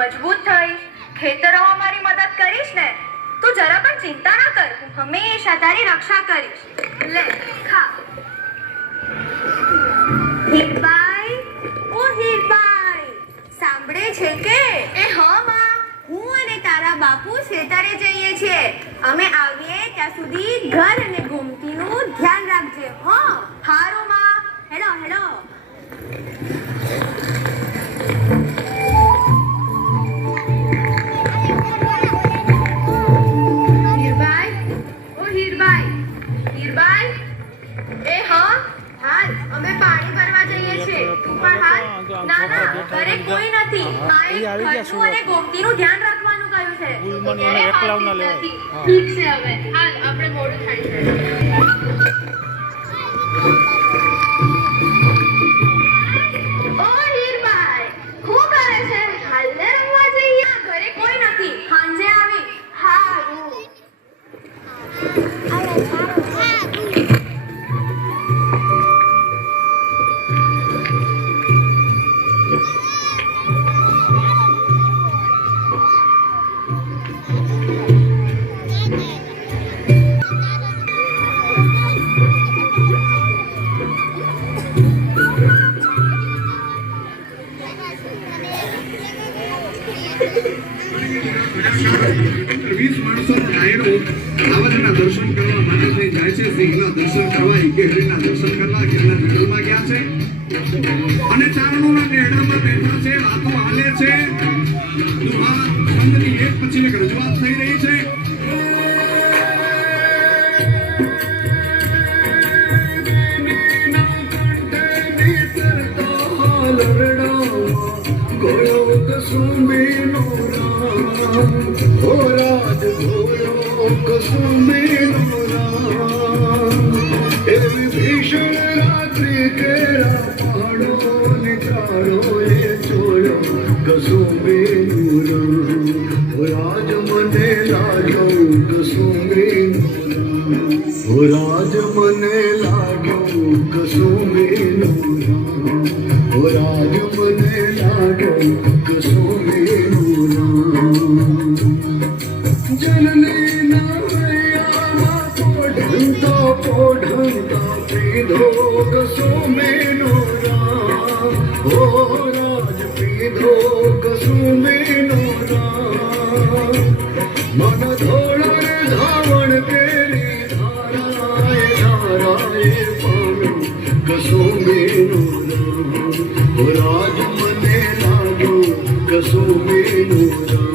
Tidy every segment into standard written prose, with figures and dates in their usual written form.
મજબૂત થઈશ, ખેતરોમાં મારી મદદ કરીશ ને, તું જરા પણ ચિંતા ના કર, હું હંમેશા તારી રક્ષા કરીશ. લે ખા. હીરબાઈ, ઓ હીરબાઈ, સાંભળે છે કે? એ હા માં, હું અને તારા બાપુ ખેતરે જઈએ છીએ. અમે આવીએ ત્યાં સુધી ઘર અને ગોમતીનું ધ્યાન રાખજે. હા હારું માં, હેલો હેલો. ગોમતીનું ધ્યાન રાખવાનું કહ્યું છે. ઠીક છે, હવે હાલ આપણે મોડું થાય છે. ઓ હીરબાઈ, શું કરે છે? હાલને રમવા જઈએ. ઘરે કોઈ નથી, સાંજે આવી. હારું. દર્શન કરવા માટે જાય છે. સિંહના દર્શન કરવા, ગિરના દર્શન કરવા ગિરના જંગલમાં ગયા છે અને ચારણોના નેહડામાં બેઠા છે, વાતો હાલે છે. સંતની એક પછી એક રજૂઆત થઈ રહી છે. ભીષણ રાત્રિ કેરા પહાડો નિચારો એ ચોયો કસુંબી રાજ મને લાગ્યો કસુંબી રાજ મને લાગ્યો કસુંબી રાજ મને લાગ્યો કસુંબી જનની ના પોઢંતા પીધો કસુંબીનો રામ. હો રાજ પીધો કસુંબીનો રામ. મન ધોળણ ધાવણ કેરી ધારાએ ધારાએ પામ્યો કસુંબીનો રામ. રાજ મને લાગ્યો કસુંબીનો રામ.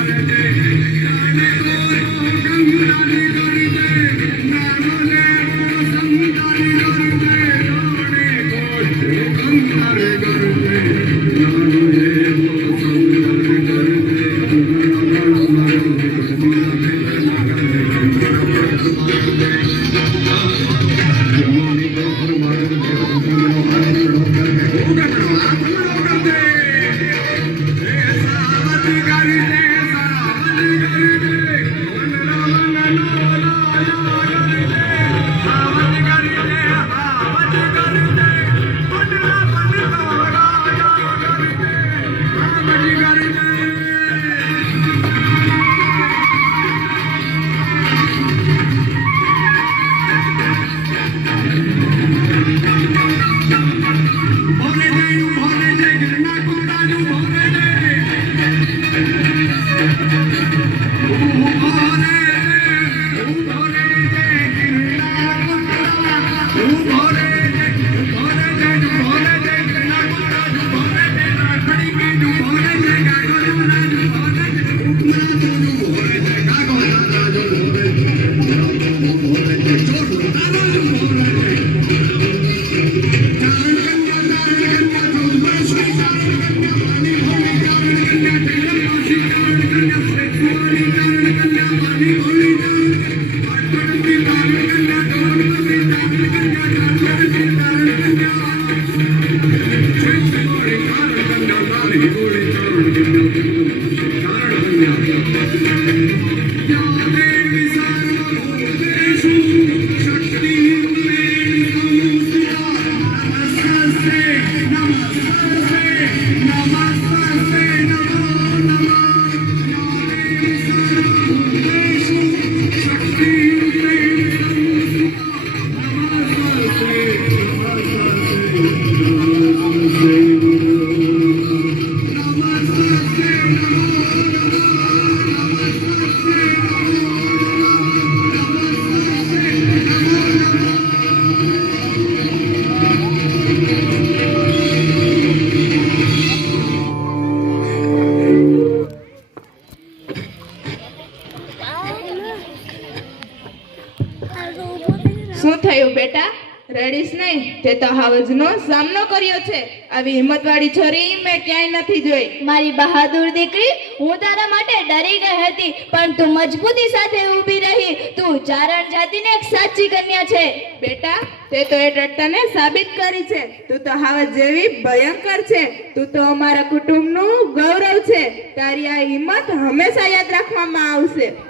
Gandhare શું થયું બેટા? રડીશ નહીં. તે તો હાવજનો સામનો કર્યો છે. આવી હિંમતવાળી છોરી મેં ક્યાંય નથી જોઈ. મારી બહાદુર દીકરી, હું તારા માટે ડરી ગઈ હતી, પણ તું મજબૂતી સાથે ઊભી રહી. તું ચારણ જાતિની એક સાચી કન્યા છે. બેટા, તે તો એ દ્રઢતાને સાબિત કરી છે. તું તો હાવજ જેવી ભયંકર છે. તું તો અમારા કુટુંબનું ગૌરવ છે. તારી આ હિંમત હંમેશા યાદ રાખવામાં આવશે.